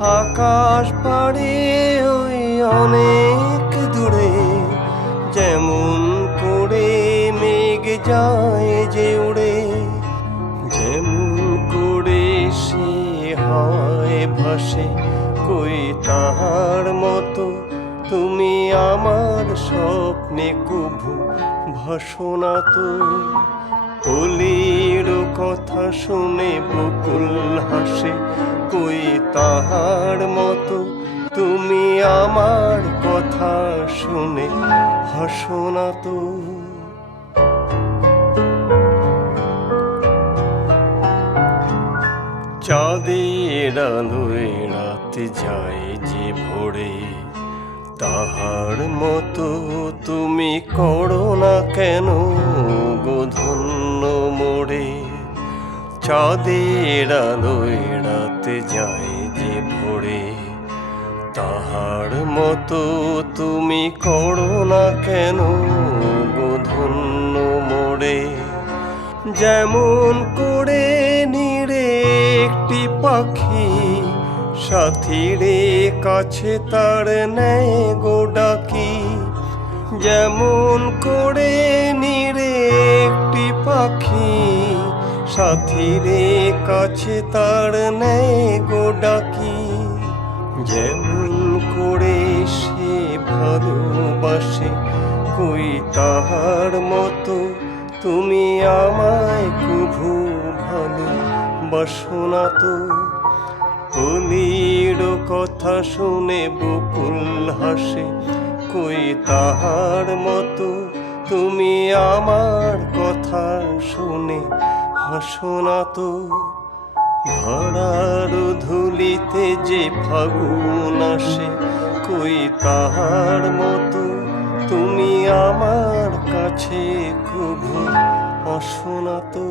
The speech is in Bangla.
আকাশ পাড়ে ওই অনেক দূরে যেমন করে মেঘ যায় যে উড়ে, যেমন করে সে হয় ভাসে, কই তাহার মতো তুমি আমার স্বপ্নে কভু ভাসনা তো। কথা শুনে বকুল তাহার মতো তুমি আমার কথা শুনে হাসনা তো। চাঁদের যায় যে ভোরে, তাহার মতো তুমি করো না কেন মোড়ে চাঁদের আলোয় যায় যে ভোরে। তাহার মতো তুমি করো না কেন গোধন্য মোড়ে যেমন করে নিরে একটি পাখি, সাথীরে কাছে তার নেয় গো ডাকি। যেমন করে সাথীরে কাছে তার নেয় গো ডাকি। যেমন করে সে ভালোবাসে, কই তাহার মতো তুমি আমায় কভু ভালো বাসনা তো। অলির কথা শুনে বকুল হাসে, কই তাহার মতো তুমি আমার কথা শুনে হাসো ভাড়ার ধুলিতে যে ফাগুন আসে, কই তাহার মতো তুমি আমার কাছে খুব আসো তো